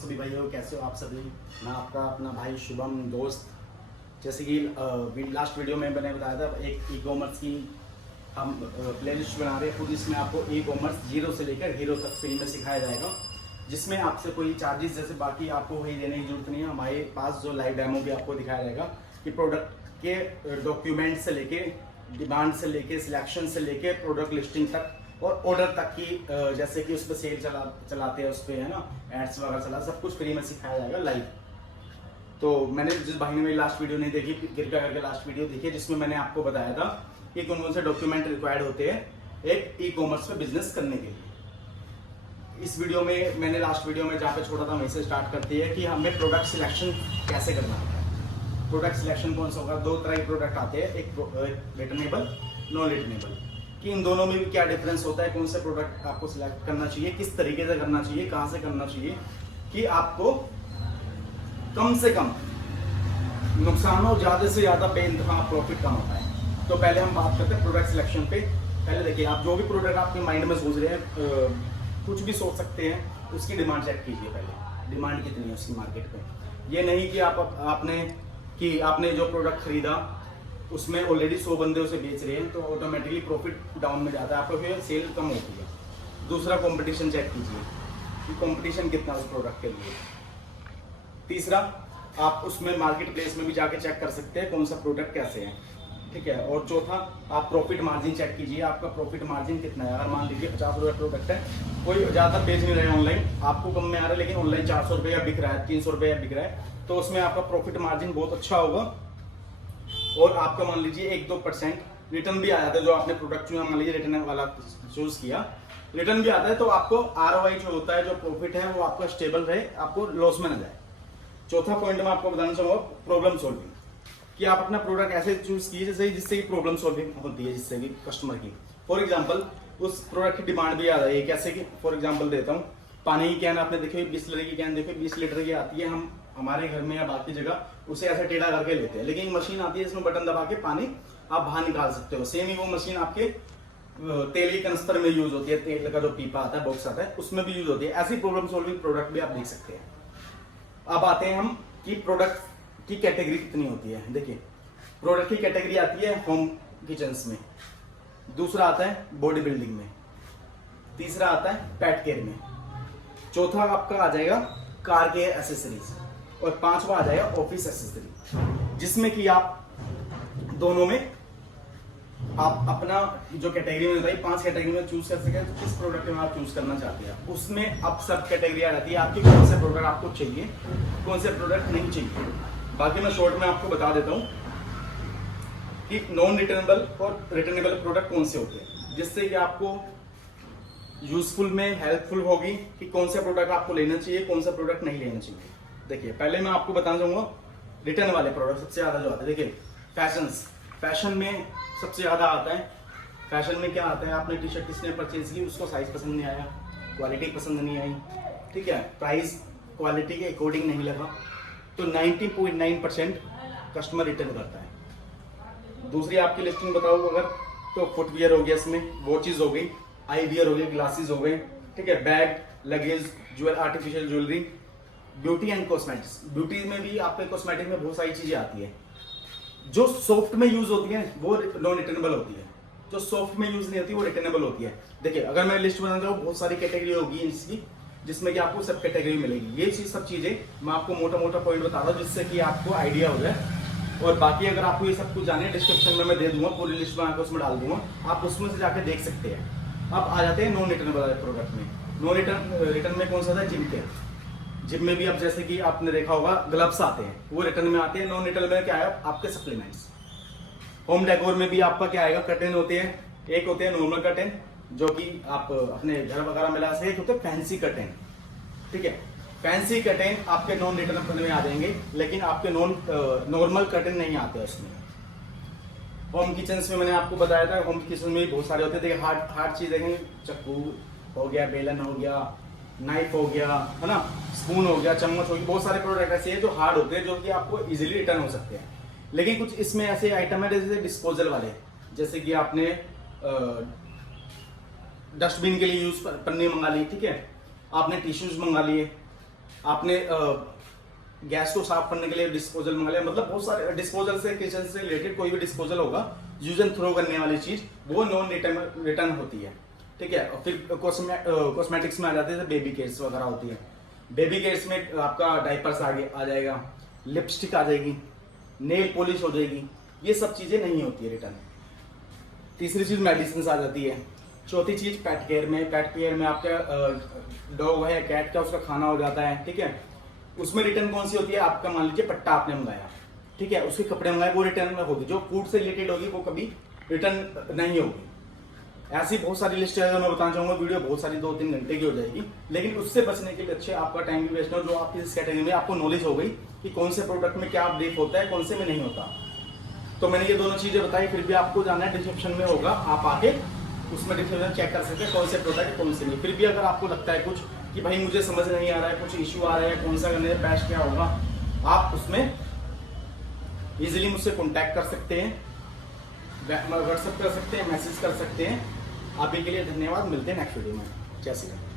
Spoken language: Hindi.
सभी भाइयों, कैसे हो आप सभी। मैं आपका अपना भाई शुभम दोस्त। जैसे कि लास्ट वीडियो में मैंने बताया था, एक ई कॉमर्स की हम प्लेलिस्ट बना रहे हैं खुद। इसमें आपको ई कॉमर्स जीरो से लेकर हीरो तक फ्री में सिखाया जाएगा, जिसमें आपसे कोई चार्जेस जैसे बाकी आपको वही देने की जरूरत नहीं है। हमारे पास जो लाइव डेमो भी आपको दिखाया जाएगा कि प्रोडक्ट के डॉक्यूमेंट से लेके, डिमांड से लेके, सिलेक्शन से लेके, प्रोडक्ट लिस्टिंग तक और ऑर्डर तक की, जैसे कि उस पर सेल चलाते हैं, उस पर है ना एड्स वगैरह चला, सब कुछ फ्री में सिखाया जाएगा लाइव। तो मैंने जिस भाई ने मेरी लास्ट वीडियो नहीं देखी, कृपया करके लास्ट वीडियो देखिए, जिसमें मैंने आपको बताया था कि कौन कौन से डॉक्यूमेंट रिक्वायर्ड होते हैं एक ई कॉमर्स पे बिजनेस करने के लिए। इस वीडियो में मैंने लास्ट वीडियो में जहाँ पे छोड़ा था वहीं से स्टार्ट करती है कि हमें प्रोडक्ट सिलेक्शन कैसे करना है। प्रोडक्ट सिलेक्शन कौन सा होगा, दो तरह के प्रोडक्ट आते हैं, एक रिटर्नेबल, नॉन रिटर्नेबल, कि इन दोनों में भी क्या डिफरेंस होता है, कौन से प्रोडक्ट आपको सिलेक्ट करना चाहिए, किस तरीके से करना चाहिए, कहाँ से करना चाहिए कि आपको कम से कम नुकसान हो, ज़्यादा से ज़्यादा बेइंतहा प्रॉफिट कम होता है। तो पहले हम बात करते हैं प्रोडक्ट सिलेक्शन पे। पहले देखिए, आप जो भी प्रोडक्ट आपके माइंड में सोच रहे हैं, कुछ भी सोच सकते हैं, उसकी डिमांड चेक कीजिए पहले, डिमांड कितनी है उसकी मार्केट पे। ये नहीं कि आपने जो प्रोडक्ट खरीदा उसमें ऑलरेडी 100 बंदे उसे बेच रहे हैं तो ऑटोमेटिकली प्रॉफिट डाउन में जाता है, आपको फिर सेल कम होती है। दूसरा, कंपटीशन चेक कीजिए कि कंपटीशन कितना है उस प्रोडक्ट के लिए। तीसरा, आप उसमें मार्केट प्लेस में भी जाके चेक कर सकते हैं कौन सा प्रोडक्ट कैसे है, ठीक है। और चौथा, आप प्रॉफिट मार्जिन चेक कीजिए, आपका प्रॉफिट मार्जिन कितना है। अगर मान लीजिए 50 रुपये प्रोडक्ट है, कोई ज़्यादा बेच नहीं रहे ऑनलाइन, आपको कम में आ रहा है, लेकिन ऑनलाइन 400 रुपये बिक रहा है, 300 रुपये बिक रहा है, तो उसमें आपका प्रॉफिट मार्जिन बहुत अच्छा होगा। और आपका मान लीजिए 1-2% रिटर्न भी आ जाता है, जो आपने प्रोडक्ट चुना, मान लीजिए रिटर्न वाला चूज किया, रिटर्न भी आता है, तो आपको ROI जो होता है, जो प्रॉफिट है, वो आपका स्टेबल रहे, आपको लॉस में न जाए। चौथा पॉइंट मैं आपको बताना चाहूंगा, प्रॉब्लम सॉल्विंग, कि आप अपना प्रोडक्ट ऐसे चूज कीजिए जिससे कि प्रॉब्लम सॉल्विंग होती है, जिससे कि कस्टमर की। फॉर एग्जांपल, उस प्रोडक्ट की डिमांड भी आ रही है, कैसे कि फॉर एग्जांपल देता हूँ, पानी की कैन आपने देखी, 20 लीटर की कैन देखी, 20 लीटर की आती है, हम हमारे घर में या बाकी जगह उसे ऐसे टेढ़ा करके लेते हैं, लेकिन मशीन आती है इसमें बटन दबा के पानी आप बाहर निकाल सकते हो। सेम ही वो मशीन आपके तेल के कनस्तर में यूज होती है, तेल का जो पीपा आता है, बॉक्स आता है, उसमें भी यूज होती है। ऐसी प्रॉब्लम सॉल्विंग प्रोडक्ट भी आप देख सकते हैं। अब आते हैं हम कि प्रोडक्ट की कैटेगरी कितनी होती है। देखिए, प्रोडक्ट की कैटेगरी आती है होम किचन्स में, दूसरा आता है बॉडी बिल्डिंग में, तीसरा आता है पेट केयर में, चौथा आपका आ जाएगा कार केयर एसेसरीज, और पांचवा आ जाएगा ऑफिस एसेसरी, जिसमें कि आप दोनों में आप अपना जो कैटेगरी में बताइए, 5 कैटेगरी में चूज कर सके, तो किस प्रोडक्ट में आप चूज करना चाहते हैं। उसमें अब सब कैटेगरी आ जाती है आपकी, कौन से प्रोडक्ट आपको चाहिए, कौन से प्रोडक्ट नहीं चाहिए। बाकी मैं शॉर्ट में आपको बता देता हूँ कि नॉन रिटर्नेबल और रिटर्नेबल प्रोडक्ट कौन से होते हैं, जिससे कि आपको यूजफुल में हेल्पफुल होगी कि कौन सा प्रोडक्ट आपको लेना चाहिए, कौन सा प्रोडक्ट नहीं लेना चाहिए। देखिए, पहले मैं आपको बताना चाहूंगा रिटर्न वाले प्रोडक्ट सबसे ज्यादा जो आते हैं। देखिए, फैशन में सबसे ज्यादा आता है। फैशन में क्या आता है, आपने टी शर्ट किसने परचेज की, उसको साइज पसंद नहीं आया, क्वालिटी पसंद नहीं आई, ठीक है, प्राइस क्वालिटी के अकॉर्डिंग नहीं लगा, तो 90.9% कस्टमर रिटर्न करता है। दूसरी आपकी लिस्टिंग बताओ अगर, तो फुटवियर हो गया, इसमें वॉचेज हो गई, आई वियर हो गई, ग्लासेस हो गए, ठीक है, bag, luggage, artificial jewellery, beauty and cosmetics. Beauty में भी आपके कॉस्मेटिक में बहुत सारी चीजें आती है। जो सॉफ्ट में यूज होती है वो नॉन रिटर्नेबल होती है, जो सॉफ्ट में यूज नहीं होती वो रिटर्नेबल होती है। देखिए, अगर मैं लिस्ट बनाता हूँ, बहुत सारी कैटेगरी होगी इसकी, जिसमें कि आपको सब कैटेगरी मिलेगी। ये सब चीजें मैं आपको मोटा मोटा पॉइंट बता रहा हूँ, जिससे कि आपको आइडिया हो जाए। और बाकी अगर आपको ये सब कुछ जाने, डिस्क्रिप्शन में मैं दे दूंगा, पूरी लिस्ट बना के उसमें डाल दूंगा, आप उसमें से जाके देख सकते हैं। अब आ जाते हैं नॉन रिटर्नेबल वाले प्रोडक्ट में। नॉन रिटर्न में कौन सा था, जिम के। जिम में भी अब जैसे कि आपने देखा होगा ग्लव्स आते हैं, वो रिटर्न में आते हैं। नॉन रिटर्न में क्या है, आपके सप्लीमेंट्स। होम डेकोर में भी आपका क्या आएगा, कर्टेन होते हैं। एक होते हैं नॉर्मल कर्टेन, जो कि आप अपने घर वगैरह में लगा सकते, एक होते हैं फैंसी कर्टेन, ठीक है। फैंसी कर्टेन आपके नॉन रिटर्न में आ जाएंगे, लेकिन आपके नॉर्मल कर्टेन नहीं आते उसमें। होम किचन में मैंने आपको बताया था, होम किचन में भी बहुत सारे होते हैं। देखिए, हार्ड चीज देखेंगे, चक्कू हो गया, बेलन हो गया, नाइफ हो गया, है ना, स्पून हो गया, चम्मच हो गया, बहुत सारे प्रोडक्ट ऐसे हैं जो हार्ड होते हैं, जो कि आपको इजीली रिटर्न हो सकते हैं। लेकिन कुछ इसमें ऐसे आइटम है जैसे डिस्पोजल वाले, जैसे कि आपने डस्टबिन के लिए यूज पन्नी मंगा ली, ठीक है, आपने टिश्यूज मंगा लिए, आपने गैस को साफ करने के लिए डिस्पोजल मंगा लिया, मतलब बहुत सारे डिस्पोजल से, किचन से रिलेटेड कोई भी डिस्पोजल होगा यूज एंड थ्रो करने वाली चीज, वो नॉन रिटर्न होती है, ठीक है। और फिर कॉस्मेटिक्स में आ जाते हैं, बेबी केयर्स वगैरह होती है। बेबी केयर्स में आपका डायपर्स आ जाएगा, लिपस्टिक आ जाएगी, नेल पॉलिश हो जाएगी, ये सब चीजें नहीं होती है रिटर्न। तीसरी चीज मेडिसिन आ जाती है। चौथी चीज पेट केयर में आपका डॉग है, कैट का, उसका खाना हो जाता है, ठीक है। उसमें रिटर्न कौन सी होती है, आपका मान लीजिए पट्टा आपने मंगाया, ठीक है, उसके कपड़े मंगाए, वो रिटर्न में होगी। जो फूड से रिलेटेड होगी वो कभी रिटर्न नहीं होगी। ऐसी बहुत सारी लिस्ट है, मैं बताना चाहूंगा, वीडियो बहुत सारी 2-3 घंटे की हो जाएगी, लेकिन उससे बचने के लिए अच्छे आपका टाइम भी वेस्ट हो, जो आपकी इस कैटेगरी में आपको नॉलेज हो गई कि कौन से प्रोडक्ट में क्या ब्रीफ होता है, कौन से में नहीं होता। तो मैंने ये दोनों चीजें बताई, फिर भी आपको जाना है, डिस्क्रिप्शन में होगा, आप आके उसमें डिस्क्रिप्शन चेक कर सकते हैं कौन से प्रोडक्ट कौन से नहीं। फिर भी अगर आपको लगता है कुछ कि भाई मुझे समझ नहीं आ रहा है, कुछ इश्यू आ रहा है, कौन सा करने से बेस्ट क्या होगा, आप उसमें इजीली मुझसे कॉन्टैक्ट कर सकते हैं, व्हाट्सएप कर सकते हैं, मैसेज कर सकते हैं। अभी के लिए धन्यवाद, मिलते हैं नेक्स्ट वीडियो में। जय श्री राम।